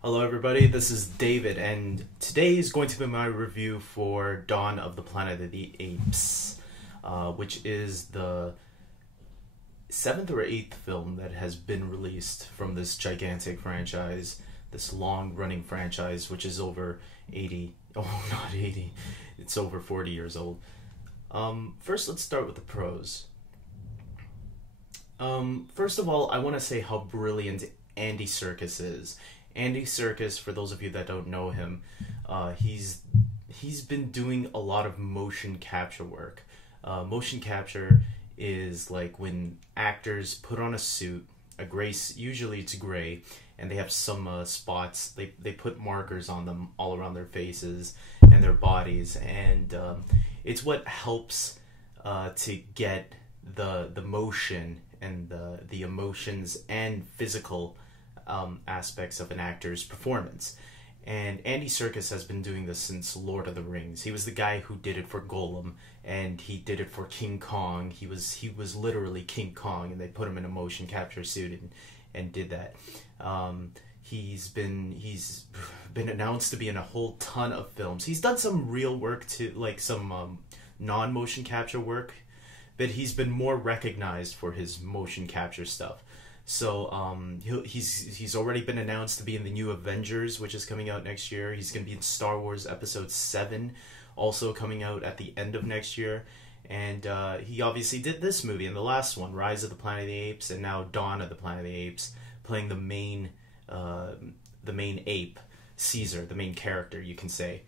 Hello everybody, this is David, and today is going to be my review for Dawn of the Planet of the Apes, which is the seventh or eighth film that has been released from this gigantic franchise, this long-running franchise, which is over 80, oh not 80, it's over 40 years old. First let's start with the pros. First of all, I want to say how brilliant Andy Serkis is. Andy Serkis, for those of you that don't know him, he's been doing a lot of motion capture work. Motion capture is like when actors put on a suit, usually it's gray, and they have some spots. They put markers on them all around their faces and their bodies, and it's what helps to get the motion and the emotions and physical aspects of an actor's performance. And Andy Serkis has been doing this since Lord of the Rings. He was the guy who did it for Gollum, and he did it for King Kong. He was literally King Kong, and they put him in a motion capture suit and did that. He's been announced to be in a whole ton of films. He's done some real work too, like some non-motion capture work, but he's been more recognized for his motion capture stuff. So he's already been announced to be in the new Avengers, which is coming out next year. He's going to be in Star Wars Episode 7, also coming out at the end of next year. And he obviously did this movie and the last one, Rise of the Planet of the Apes, and now Dawn of the Planet of the Apes, playing the main ape, Caesar, the main character, you can say.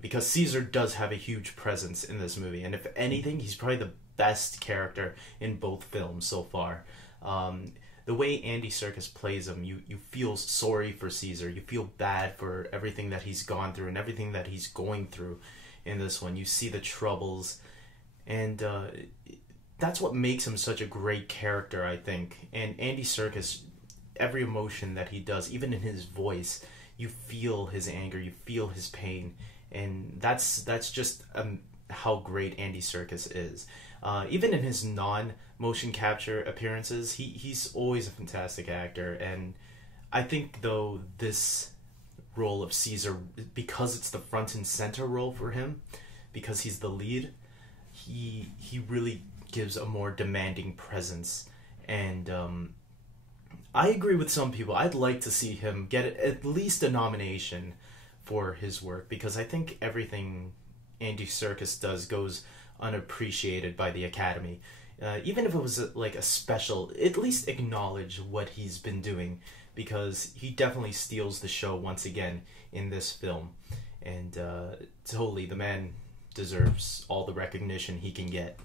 Because Caesar does have a huge presence in this movie, and if anything, he's probably the best character in both films so far. The way Andy Serkis plays him, you feel sorry for Caesar. You feel bad for everything that he's gone through and everything that he's going through in this one. You see the troubles, and that's what makes him such a great character, I think. And Andy Serkis, every emotion that he does, even in his voice, you feel his anger, you feel his pain, and that's just how great Andy Serkis is. Even in his non-motion capture appearances, he's always a fantastic actor. And I think, though, this role of Caesar, because it's the front and center role for him, because he's the lead, he really gives a more demanding presence. And I agree with some people. I'd like to see him get at least a nomination for his work, because I think everything Andy Serkis does goes unappreciated by the Academy. Even if it was like a special, at least acknowledge what he's been doing, because he definitely steals the show once again in this film. And totally, the man deserves all the recognition he can get.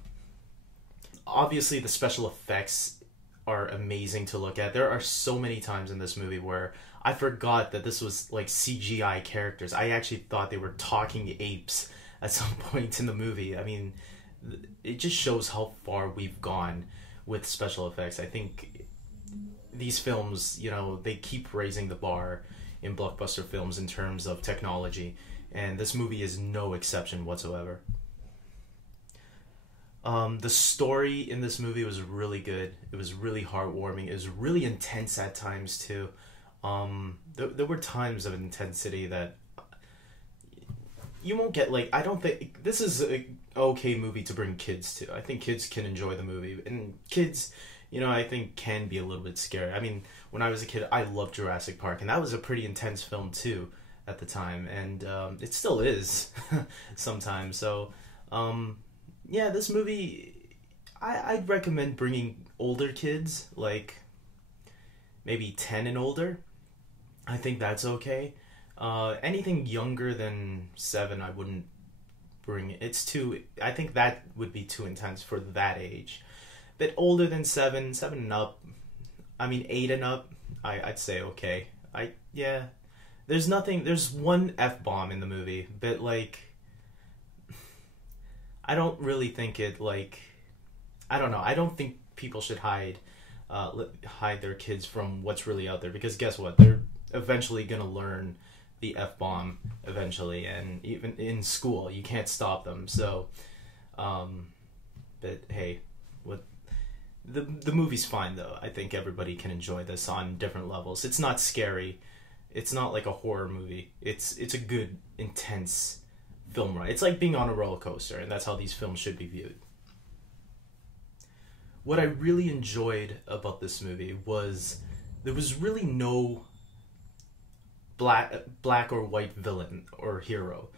Obviously, the special effects are amazing to look at. There are so many times in this movie where I forgot that this was like CGI characters. I actually thought they were talking apes at some point in the movie. I mean, it just shows how far we've gone with special effects. I think these films, they keep raising the bar in blockbuster films in terms of technology, and this movie is no exception whatsoever. The story in this movie was really good. It was really heartwarming. It was really intense at times too. There were times of intensity that you won't get. Like, I don't think this is an okay movie to bring kids to. I think kids can enjoy the movie, and kids, I think can be a little bit scary. I mean, when I was a kid, I loved Jurassic Park, and that was a pretty intense film too at the time, and it still is sometimes. So, yeah, this movie, I'd recommend bringing older kids, like maybe 10 and older. I think that's okay. Anything younger than 7, I wouldn't bring it. I think that would be too intense for that age. But older than 7 and up, 8 and up, I'd say okay. There's one F-bomb in the movie, but like, I don't really think it, like, I don't know. I don't think people should hide their kids from what's really out there, because guess what? They're eventually gonna learn the F-bomb eventually, and even in school, you can't stop them. So, but hey, the movie's fine though. I think everybody can enjoy this on different levels. It's not scary. It's not like a horror movie. It's a good, intense film ride. It's like being on a roller coaster, and that's how these films should be viewed. What I really enjoyed about this movie was there was really no black or white villain or hero.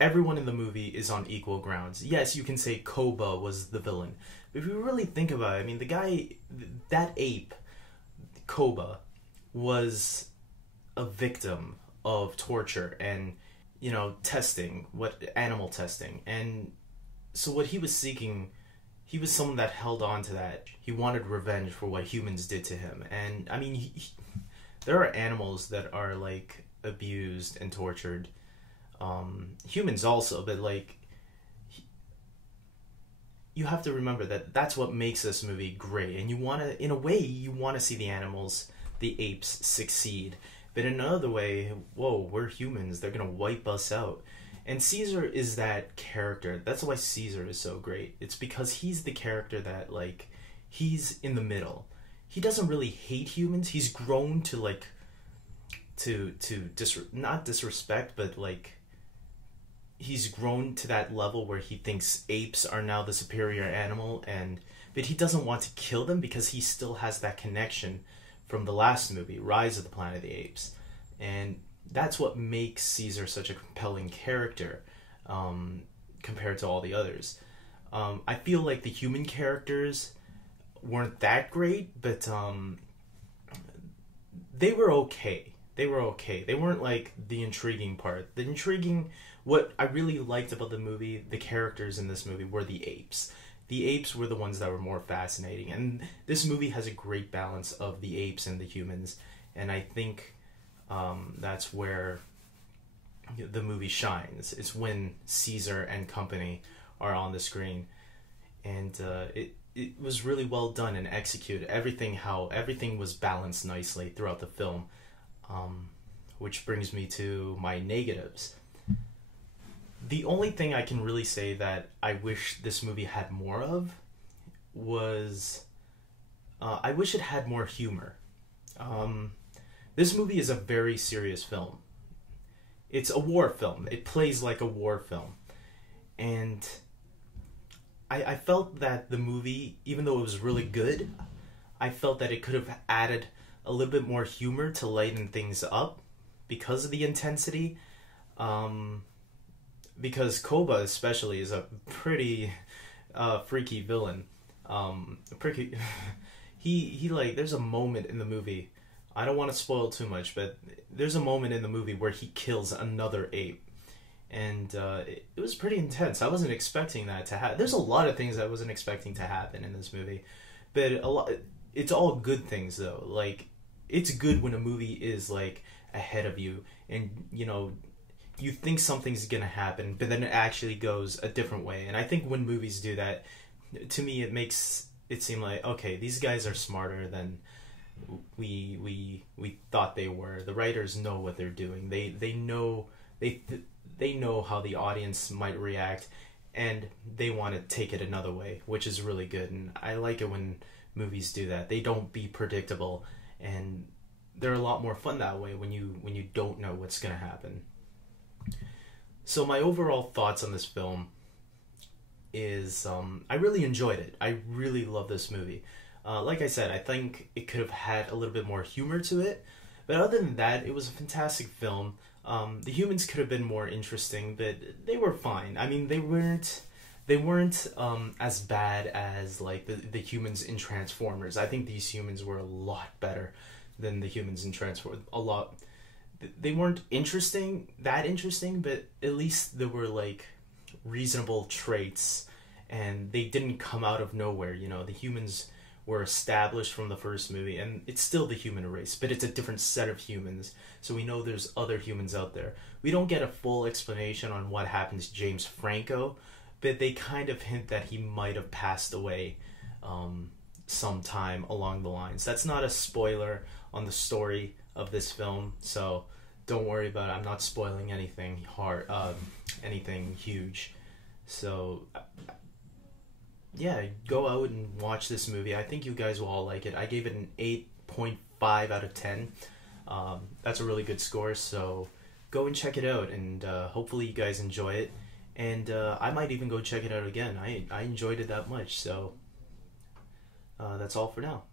Everyone in the movie is on equal grounds. Yes, you can say Koba was the villain, but if you really think about it, I mean, the guy, that ape, Koba, was a victim of torture and, testing, animal testing. And so what he was seeking, he was someone that held on to that. He wanted revenge for what humans did to him. And I mean, there are animals that are like abused and tortured. Humans also, but like, you have to remember that that's what makes this movie great. And in a way, you want to see the animals, the apes, succeed. But in another way, whoa, we're humans. They're going to wipe us out. And Caesar is that character. That's why Caesar is so great. It's because he's the character that, like, he's in the middle. He doesn't really hate humans. He's grown to, like, not disrespect, but, like, he's grown to that level where he thinks apes are now the superior animal, but he doesn't want to kill them because he still has that connection from the last movie, Rise of the Planet of the Apes. And that's what makes Caesar such a compelling character compared to all the others. I feel like the human characters weren't that great, but they were okay. They were okay. They weren't like the intriguing part. What I really liked about the movie, the characters in this movie, were the apes. The apes were the ones that were more fascinating. And this movie has a great balance of the apes and the humans. And I think that's where the movie shines. It's when Caesar and company are on the screen. And it was really well done and executed. Everything was balanced nicely throughout the film. Which brings me to my negatives. The only thing I can really say that I wish this movie had more of was I wish it had more humor. This movie is a very serious film. It's a war film. It plays like a war film. And I felt that the movie, even though it was really good, I felt that it could have added a little bit more humor to lighten things up because of the intensity. Because Koba especially is a pretty freaky villain. He like, there's a moment in the movie, I don't want to spoil too much, but there's a moment in the movie where he kills another ape. And it was pretty intense. I wasn't expecting that to happen. There's a lot of things I wasn't expecting to happen in this movie. But it's all good things, though. Like, it's good when a movie is, like, ahead of you. And, you think something's gonna happen, but then it actually goes a different way. And I think when movies do that, to me, it makes it seem like, okay, these guys are smarter than we thought they were. The writers know what they're doing. They know how the audience might react, and they want to take it another way, which is really good. And I like it when movies do that. They don't be predictable, and they're a lot more fun that way when you don't know what's gonna happen. So my overall thoughts on this film is I really enjoyed it. I really love this movie. Like I said, I think it could have had a little bit more humor to it, but other than that, it was a fantastic film. The humans could have been more interesting, but they were fine. I mean, they weren't as bad as like the humans in Transformers. I think these humans were a lot better than the humans in Transformers. A lot. They weren't that interesting, but at least there were like reasonable traits, and they didn't come out of nowhere. The humans were established from the first movie, and it's still the human race, but it's a different set of humans. So we know there's other humans out there. We don't get a full explanation on what happened to James Franco, but they kind of hint that he might have passed away sometime along the lines. That's not a spoiler on the story of this film, so don't worry about it. I'm not spoiling anything anything huge. So yeah, go out and watch this movie. I think you guys will all like it. I gave it an 8.5 out of 10. That's a really good score, so go and check it out, and hopefully you guys enjoy it. And I might even go check it out again. I enjoyed it that much, so that's all for now.